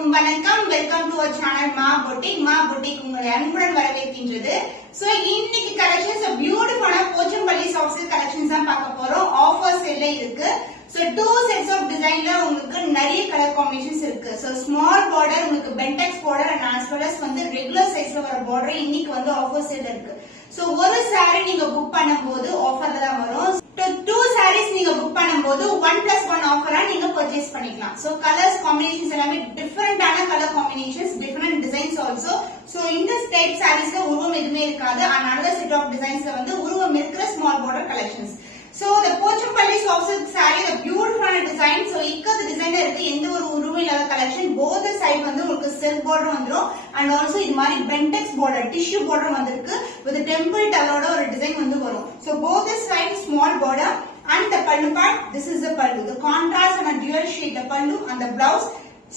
அனைவருக்கும் வணக்கம். Welcome to our channel மா பொட்டிக் உங்களை அன்புடன் வரவேற்கின்றது. சோ இன்னைக்கு கலெக்ஷன்ஸ் பியூட்டிஃபுல்லான போச்சம்பள்ளி சாஃப்ட் சில்க் கலெக்ஷன்ஸ் தான் பார்க்க போறோம். ஆஃபர் சேல்ல இருக்கு. சோ 2 செட்ஸ் ஆஃப் டிசைன்ல உங்களுக்கு நிறைய கலர் காம்பினேஷன்ஸ் இருக்கு. சோ ஸ்மால் பார்டர், உங்களுக்கு பென்டெக்ஸ் border and as well as வந்து ரெகுலர் சைஸ்ல வர பார்டர் இன்னைக்கு வந்து ஆஃபர் சேல்ல இருக்கு. சோ ஒரு saree நீங்க புக் பண்ணும்போது ஆஃபர்ல தான் வரும். 2 sarees நீங்க புக் பண்ணும்போது 1+1 ஆஃபரா நீங்க பர்ச்சேஸ் பண்ணிக்கலாம். சோ கலர்ஸ் காம்பினேஷன்ஸ் எல்லாமே டிஃபரெண்டான colour combinations, different designs also. So இந்த டைப் sareesல உருவம் எதுவுமே இருக்காது. another set of designsல வந்து உருவம் இருக்கிற small border collections. So the Pochampalli soft silk saree, the beautiful design. So இக்கது டிசைன்ல இருக்கு, எந்த ஒரு உருவம் இல்லாத கலெக்ஷன். both the side வந்து உங்களுக்கு silk border வந்துரும் and also இது மாதிரி bentex border, tissue border வந்திருக்கு with temple tower ஒரு டிசைன் வந்து வரும். So both the side small border and the pallu part, this is the pallu, the contrast and a dual shade the pallu and the blouse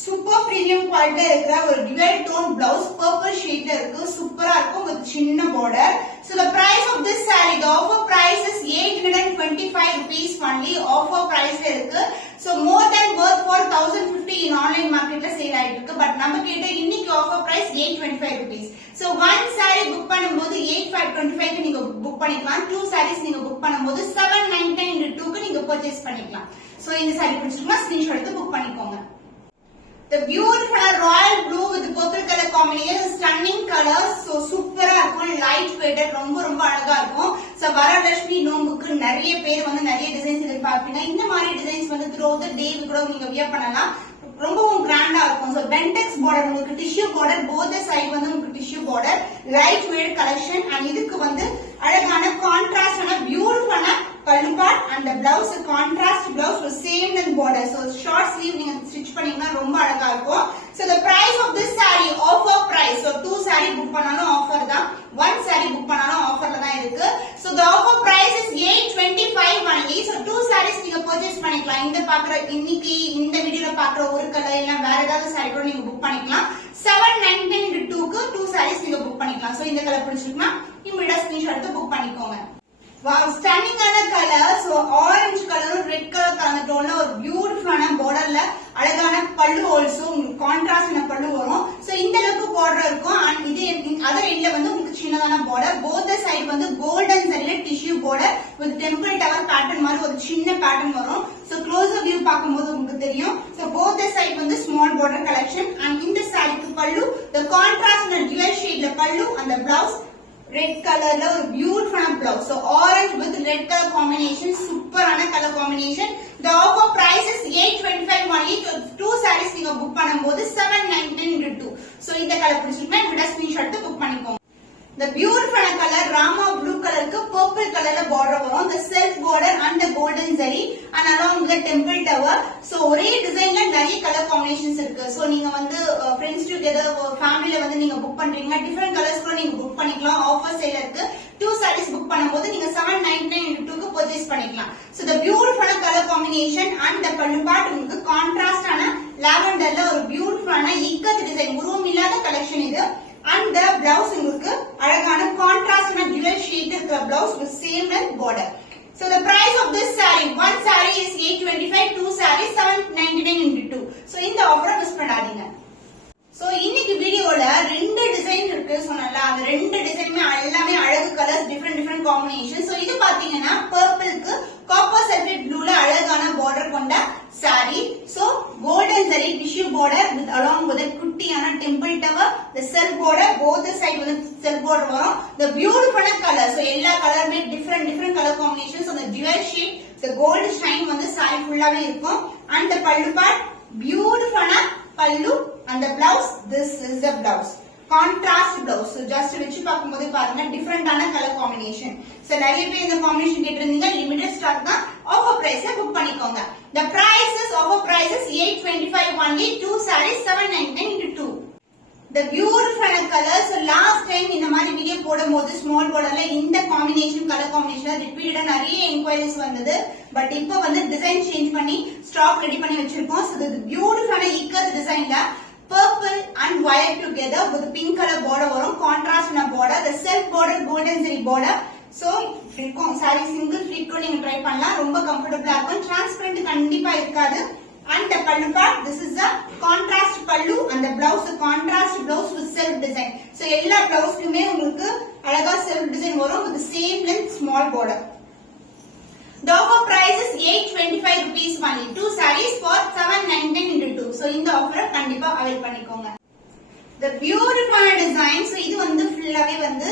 super premium குவாலிட்டில இருக்கிற ஒரு dual tone blouse, purple shade இருக்கு, சூப்பரா இருக்கும் with சின்ன border. So the price of this saree, the offer price is 825 rupees only. Offer price இருக்கு. So more than worth for 1050 in online marketல sale ஆயிட்டு இருக்கு. பட் நம்ம கிட்ட இன்னைக்கு offer price 825 rupees. So one saree book பண்ணும்போது 8525 க்கு நீங்க book பண்ணிக்கலாம். 2 sarees நீங்க புக் பண்ணும்போது 799 into 2 க்கு நீங்க பர்ச்சேஸ் பண்ணிக்கலாம். So இந்த saree பிடிச்சிருந்தா ஸ்கிரீன்ஷாட் எடுத்து புக் பண்ணிக்கோங்க. The beautiful royal blue with purple color combination, stunning colors. So super ஆ இருக்கும், light weighted, ரொம்ப அழகா இருக்கும். So வரலட்சுமி நோம்புக்கு நிறைய பேர் வந்து நிறைய டிசைன்ஸ் எதிர்பார்ப்பீங்க. இந்த மாதிரி டிசைன்ஸ் வந்து throughout the day கூட நீங்க வியர் பண்ணலாம். ரொம்பவும் கிராண்டா இருக்கும். So bentex border, உங்களுக்கு tissue border, both the side வந்து உங்களுக்கு tissue border, light weight collection and இதுக்கு வந்து அழகான கான்ட்ராஸ்ட் ஆன பியூட்டிஃபுல்லான pallu part and the blouse, a contrast blouse with same length border. So short sleeve நீங்க ஸ்டிட்ச் பண்ணீங்கன்னா ரொம்ப அழகா இருக்கும். So the price of this saree, offer price. So 2 saree book பண்ணாலும் ஆஃபர் தான், 1 saree book பண்ணாலும் ஆஃபர்ல தான் இருக்கு. So the offer price is 825 only. So 2 sarees நீங்க பர்ச்சேஸ் பண்ணிக்கலாம். இந்த பாக்குற இன்னைக்கு இந்த வீடியோல பாக்குற ஒரு கலர் இல்ல வேற ஏதாவது saree கூட நீங்க புக் பண்ணிக்கலாம். 799 into 2 க்கு 2 sarees நீங்க புக் பண்ணிக்கலாம். So இந்த கலர் பிடிச்சிருக்குன்னா இமிடியேட்டா ஸ்கிரீன்ஷாட் எடுத்து புக் பண்ணிக்கோங்க. Wow, stunning ஆன கலர். So orange கலரும் ரெட் கலர் கலந்த டோன்ல ஒரு பியூட்டிஃபுல்லான பார்டர்ல அழகான பல்லு ஆல்சோ உங்களுக்கு கான்ட்ராஸ்ட் பல்லு வரும். சோ இந்த அளவுக்கு பார்டர் இருக்கும். and இது அதர் எண்ட்ல வந்து உங்களுக்கு சின்னதான பார்டர். both the side வந்து கோல்டன் சரியில tissue border with temple tower pattern மாதிரி ஒரு சின்ன பேட்டர்ன் வரும். சோ க்ளோஸர் வியூ பாக்கும்போது உங்களுக்கு தெரியும். சோ both the side வந்து ஸ்மால் பார்டர் கலெக்ஷன் and இந்த சாரிக்கு பல்லு the contrast and dual shade பல்லு and the blouse red colorல ஒரு பியூட்டிஃபுல்லான blouse. So orange with red color combination, சூப்பரான colour combination. The offer price is 825 only. 2 sarees நீங்க book பண்ணும்போது 799 into 2. So இந்த கலர் பிடிச்சிருந்தா இந்த ஸ்கிரீன்ஷாட் எடுத்து புக் பண்ணிக்கோங்க. The beautiful color rama blue colorக்கு purple colorல border வரும். The self border and the golden zari and along with the temple tower. So ஒரே டிசைன்ல நிறைய கலர் காம்பினேஷன்ஸ் இருக்கு. So நீங்க வந்து friends together ஃபேமிலில வந்து நீங்க புக் பண்றீங்க, டிஃபரண்ட் கலர்ஸ் கூட நீங்க புக் பண்ணிக்கலாம். ஆஃபர் சேல் இருக்கு. 2 sarees புக் பண்ணும்போது நீங்க 799 into 2 க்கு பர்ச்சேஸ் பண்ணிக்கலாம். So the beautiful color combination and the pallu part உங்களுக்கு கான்ட்ராஸ்ட் ஆன லாவெண்டர்ல ஒரு பியூட்டிஃபுல்லான இக்கத் டிசைன், உருவம் இல்லாத கலெக்ஷன் இது. And the blouse உங்களுக்கு அழகான contrast and dual shade இருக்கிற blouse with same length border. So the price of this saree, one saree is 825, 2 sarees 799 into 2. So இந்த ஆஃபரை மிஸ் பண்ணாதீங்க. So இன்னைக்கு வீடியோல 2 டிசைன் இருக்கு சொன்னல, அந்த 2 டிசைனுமே எல்லாமே அழகு கலர்ஸ், டிஃபரெண்ட் காம்பினேஷன். So இது பாத்தீங்கன்னா பர்பிள்க்கு காப்பர் சல்ஃபேட் ப்ளூல அழகான பார்டர் கொண்ட saree. So golden zari tissue border with along with a குட்டியான temple tower, the self border, both the side வந்து self border வரும். The beautiful color. So எல்லா கலருமே different color combinations. So the dual shade, the gold shine வந்து saree ஃபுல்லாவே இருக்கும். And the pallu part, beautiful pallu and the blouse, this is the blouse, contrast blouse. So just வெச்சு பாக்கும்போது பாருங்க டிஃபரெண்டான colour combination. So நிறைய பேர் இந்த combination கேட்டிருந்தீங்க, லிமிடெட் ஸ்டாக் தான். ஆஃபர் பிரைஸ்ல புக் பண்ணிக்கோங்க. The price is offer price is 825 only. 2 sarees 799 into 2. The beautiful color. So last time இந்த மாதிரி வீடியோ போடும்போது ஸ்மால் பார்டர்ல இந்த காம்பினேஷன் கலர் காம்பினேஷன்ல ரிப்பீட்டடா நிறைய என்குயரிஸ் வந்தது. பட் இப்போ வந்து டிசைன் சேஞ்ச் பண்ணி ஸ்டாக் ரெடி பண்ணி வச்சிருக்கோம். So the beautiful இக்கத் டிசைன்ல purple and white together with pink color border வரும், contrast na border, the self border golden zari border. So இருக்கும் saree single fleet கூட நீங்க ட்ரை பண்ணலாம், ரொம்ப கம்ஃபர்ட்டபிளா இருக்கும். டிரான்ஸ்பரண்ட் கண்டிப்பா இருக்காது. and the pallu part. This is the contrast pallu and the blouse, the contrast blouse with self design. So எல்லா பிளவுஸ்க்குமே உங்களுக்கு அழகா self design வரும் with the same length small border. The offer price is 825 rupees only. 2 sarees for 799 into 2. So இந்த ஆஃபரை கண்டிப்பா avail பண்ணிக்கோங்க. The beautiful design. So இது வந்து ஃபுல்லாவே வந்து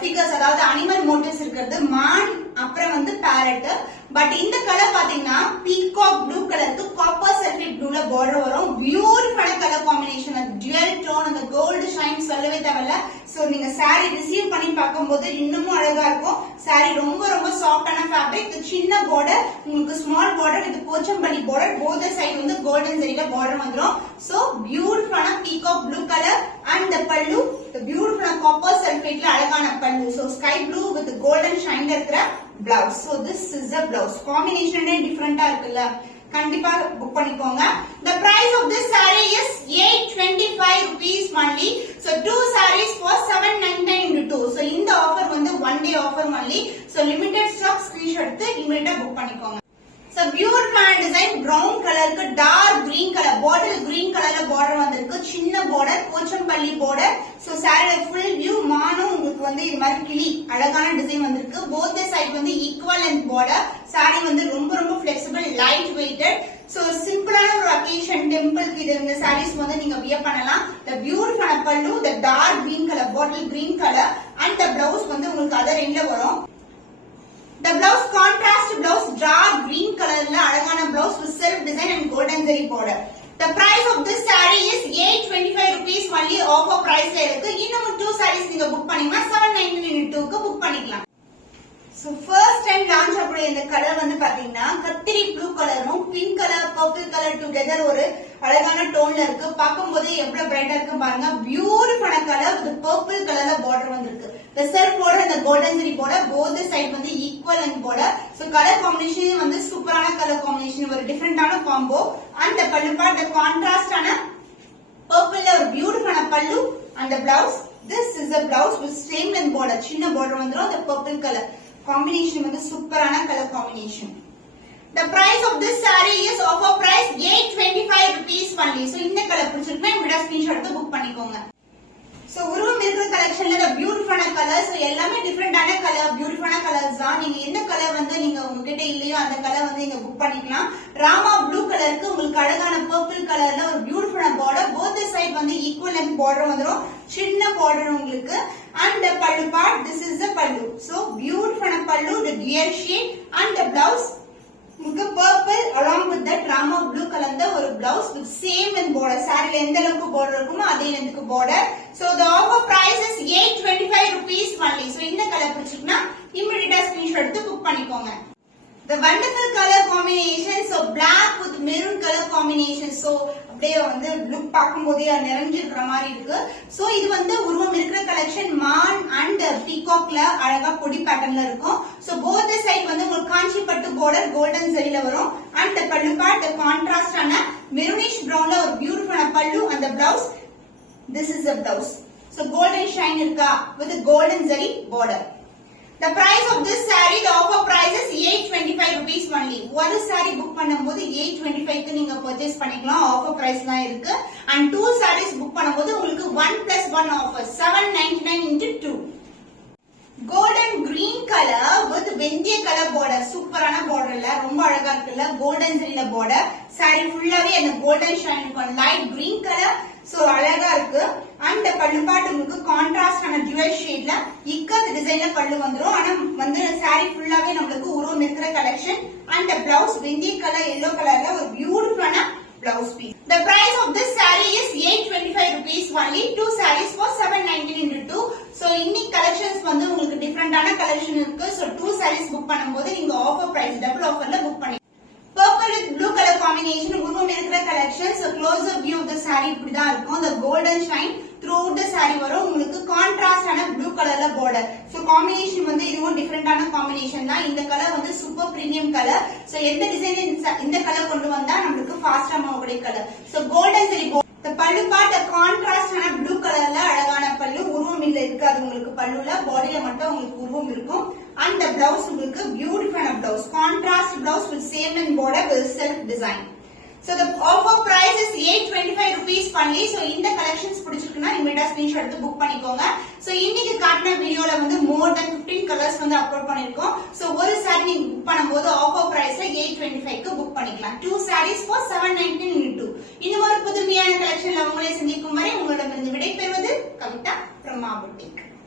figures, அதாவது அனிமல் மோட்டிவ்ஸ் இருக்கிறது, மான் அப்புறம் வந்து பேரட். பட் இந்த கலர் பாத்தீங்கன்னா பீகாக் ப்ளூ கலருக்கு காப்பர் சல்ஃபேட் ப்ளூல பார்டர் வரும். பியூட்டிஃபுல்லான கலர் காம்பினேஷன், அந்த டுவல் டோன், அந்த கோல்டு ஷைன் சொல்லவே தேவையில்ல. சோ நீங்க saree ரிசீவ் பண்ணி பார்க்கும்போது இன்னமும் அழகா இருக்கும். saree ரொம்ப ரொம்ப சாஃப்டான ஃபேப்ரிக். சின்ன பார்டர், உங்களுக்கு ஸ்மால் பார்டர், இது போச்சம்பள்ளி பார்டர், போத் சைடு வந்து கோல்டன் ஜரியில பார்டர் வந்துரும். சோ பியூட்டிஃபுல்லான peacock blue colour and the pallu, the beautiful copper sulphate ல அழகான pallu. So sky blue with golden shine இருக்கிற blouse. So this is the blouse. Combination different இருக்குல்ல, கண்டிப்பா book பண்ணிக்கோங்க. The price of this saree is 825 rupees only. So 2 sarees for 799 into 2. So இந்த offer வந்து 1 day offer only. So limited stock, screenshot எடுத்து இமிடியேட்டா book பண்ணிக்கோங்க. So beautiful design, brown color க்கு dark green color, bottle green colorல border வந்திருக்கு. சின்ன border, Pochampalli border. So saree full view மானும் உங்களுக்கு வந்து இது மாதிரி கிளி அழகான டிசைன் வந்திருக்கு. both the side வந்து equal length border. saree வந்து ரொம்ப ரொம்ப flexible, light weighted. So சிம்பிளான ஒரு occasion, temple க்கு இந்த sarees வந்து நீங்க wear பண்ணலாம். The beautiful pallu, the dark green color, bottle green color and the blouse வந்து உங்களுக்கு other end ல வரும். The blouse contrast blouse, dark green color la alagana blouse with self design and golden zari border. The price of this saree is 825 rupees only. Offer price la irukku. Innum 2 sarees neenga book panninga 799 க்கு book பண்ணிக்கலாம். So first time launch அப்படி இந்த colour வந்து பாத்தீங்கன்னா கத்திரி blue கலரும் pink colour purple colour together ஒரு அழகான டோன்ல இருக்கு. பாக்கும்போது எவ்வளவு பிரைட்டா இருக்கு பாருங்க. பியூட்டிஃபுல்லான கலர் வித் பர்பிள் கலர்ல பார்டர் வந்திருக்கு. The self border and the golden zari border, both the side வந்து equal and border. So color combination வந்து சூப்பரான கலர் காம்பினேஷன், ஒரு டிஃபரெண்டான combo. And the pallu part, the contrast ஆன purple ல ஒரு பியூட்டிஃபுல்லான pallu and the blouse. This is the blouse with same length border, சின்ன border வந்துரும். The purple color combination வந்து சூப்பரான colour combination. The price of this saree is offer price 825 rupees only. So இந்த colour பிடிச்சிருக்குன்னா இந்த screenshot எடுத்து book பண்ணிக்கோங்க. So உருவம் இருக்கிற கலெக்ஷன்ல the beautiful கலர்ஸ் எல்லாமே டிஃபரெண்டான கலர், பியூட்டிஃபுல்லான கலர்ஸ் தான். நீங்க எந்த கலர் வந்து நீங்க உங்ககிட்ட இல்லையோ அந்த கலர் வந்து நீங்க புக் பண்ணிக்கலாம். ராமா ப்ளூ கலருக்கு உங்களுக்கு அழகான பர்பிள் கலர்ல ஒரு பியூட்டிஃபுல்லான பார்டர், both side வந்து equal length பார்டர் வந்துரும். சின்ன பார்டர் உங்களுக்கு. And the pallu part, this is the pallu. So beautiful pallu, the dual shade and the blouse உங்களுக்கு purple along with that rama blue கலந்த ஒரு blouse with same length border. saree ல எந்த அளவுக்கு border இருக்குமோ அதே லெந்த்க்கு border. So the offer price is 825 rupees only. So இந்த colour பிடிச்சிருக்குன்னா இமிடியேட்டா ஸ்கிரீன்ஷாட் எடுத்து புக் பண்ணிக்கோங்க. The wonderful color combination, so black with maroon color combination. So அப்படியே வந்து லுக் பாக்கும்போதே நிறைஞ்சிருக்கிற மாதிரி இருக்கு. சோ இது வந்து உருவம் இருக்கிற கலெக்ஷன் மான் அண்ட் பீகாக்ல அழகா பொடி பேட்டர்ன்ல இருக்கும். சோ both side வந்து உங்களுக்கு காஞ்சி பட்டு பார்டர் கோல்டன் ஜரியில வரும். and the pallu part, the contrast ஆன மெரூனிஷ் பிரவுன்ல ஒரு பியூட்டிஃபுல்லான pallu and the blouse. This is the blouse. So golden shine இருக்கா with golden zari border. The price of this saree, the offer price is 825 rupees only. ஒரு saree book பண்ணும்போது 825 க்கு நீங்க purchase பண்ணிக்கலாம். Offer price தான் இருக்கு. and 2 sarees book பண்ணும்போது உங்களுக்கு 1+1 offer 799 into 2. golden green color with வெந்தய கலர் border, சூப்பரான border இல்ல, ரொம்ப அழகா இருக்குல்ல. golden zariல border, saree ஃபுல்லாவே அந்த golden shine இருக்கும். light green color, so அழகா இருக்கு. and pallu part உங்களுக்கு கான்ட்ராஸ்ட் ஆன dual shadeல இக்கத் டிசைன்ல pallu வந்துரும். ஆனா வந்து saree ஃபுல்லாவே நமக்கு உருவம் இருக்கிற கலெக்ஷன். and the blouse வெந்தய கலர் yellow கலர்ல ஒரு பியூட்டிஃபுல்லான blouse piece. The price of this saree is 825 rupees only. 2 sarees for 799 into 2. So இன்னைக்கு கலெக்ஷன்ஸ் வந்து உங்களுக்கு டிஃபரெண்டான கலெக்ஷன் இருக்கு. So 2 sarees புக் பண்ணும்போது நீங்க ஆஃபர் பிரைஸ் டபுள் ஆஃபர்ல புக் பண்ணி purple with blue color combination உருவம் இருக்கிற collection. So closer view of the saree இப்படிதான் இருக்கும். The golden shine throughout the saree வரும். உங்களுக்கு கான்ட்ராஸ்ட் ஆன blue கலர்ல border. So combination வந்து இதுவும் டிஃபரெண்டான காம்பினேஷன் தான். இந்த கலர் வந்து சூப்பர் பிரீமியம் கலர். So எந்த டிசைன் இந்த கலர் கொண்டு வந்தா நமக்கு ஃபாஸ்டா மாவக்கூடிய colour. So golden zari border. The pallu part, the contrast ஆன blue கலர்ல அழகான pallu, உருவம் இல்ல இருக்காது உங்களுக்கு palluல, பாடியில மட்டும் உங்களுக்கு உருவம் இருக்கும். and the blouse உங்களுக்கு beautiful blouse, contrast blouse with same and border with self design. So the offer price is 825 rupees பண்ணி. So இந்த collections பிடிச்சிருக்குன்னா இமிடியா ஸ்கிரீன்ஷாட் எடுத்து புக் பண்ணிக்கோங்க. So இன்னைக்கு காட்டின வீடியோல வந்து more than 15 கலர்ஸ் வந்து அப்லோட் பண்ணிருக்கோம். So ஒரு saree நீங்க புக் பண்ணும்போது ஆஃபர் பிரைஸ்ல 825 க்கு புக் பண்ணிக்கலாம். 2 sarees for 719 into 2. இன்னும் ஒரு புதுமையான கலெக்ஷன்ல உங்களை சந்திக்கும் வரை உங்களிடமிருந்து விடைபெறுவது கவிதா from Ma Boutique.